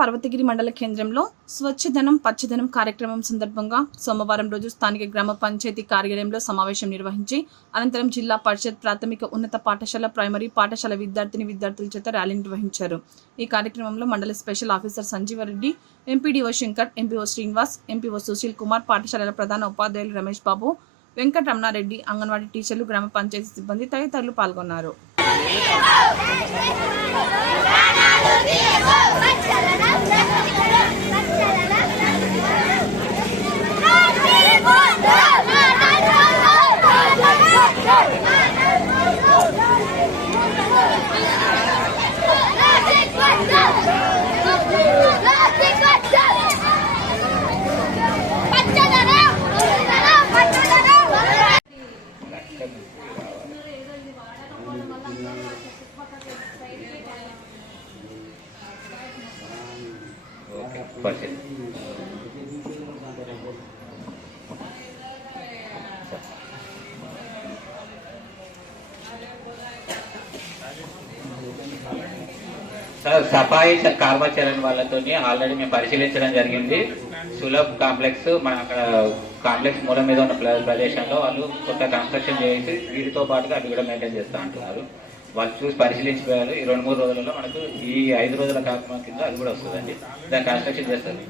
పర్వతగిరి మండల కేంద్రంలో స్వచ్ఛధనం పచ్చదనం కార్యక్రమం సందర్భంగా సోమవారం రోజు స్థానిక గ్రామ పంచాయతీ కార్యాలయంలో సమావేశం నిర్వహించి అనంతరం జిల్లా పరిషత్ ప్రాథమిక ఉన్నత పాఠశాల ప్రైమరీ పాఠశాల విద్యార్థుల చేత ర్యాలీ నిర్వహించారు. ఈ కార్యక్రమంలో మండల special officer Sanjeeva Reddy, MPDO Shankar, MPO Srinivas, MPO Sushil Kumar, పాఠశాలల ప్రధాన ఉపాధ్యాయులు రమేష్ బాబు, వెంకటరమణారెడ్డి, అంగన్వాడీ టీచర్లు, గ్రామ పంచాయతీ సిబ్బంది తదితరులు పాల్గొన్నారు. సఫాయి కర్మచారి వాళ్ళతో ఆల్రెడీ మేము పరిశీలించడం జరిగింది. సులభ్ కాంప్లెక్స్ మన అక్కడ కాంప్లెక్స్ మూల మీద ఉన్న ప్రదేశంలో వాళ్ళు కొత్త కన్స్ట్రక్షన్ చేసి వీటితో పాటుగా అది కూడా మెయింటైన్ చేస్తూ అంటున్నారు. వాళ్ళు చూసి పరిశీలించిపోయారు. ఈ 2-3 రోజులలో మనకు ఈ 5 రోజుల కార్యక్రమం కింద అది కూడా వస్తుందండి. దాన్ని కన్స్ట్రక్షన్ చేస్తారు.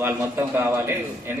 వాళ్ళు మొత్తం కావాలి.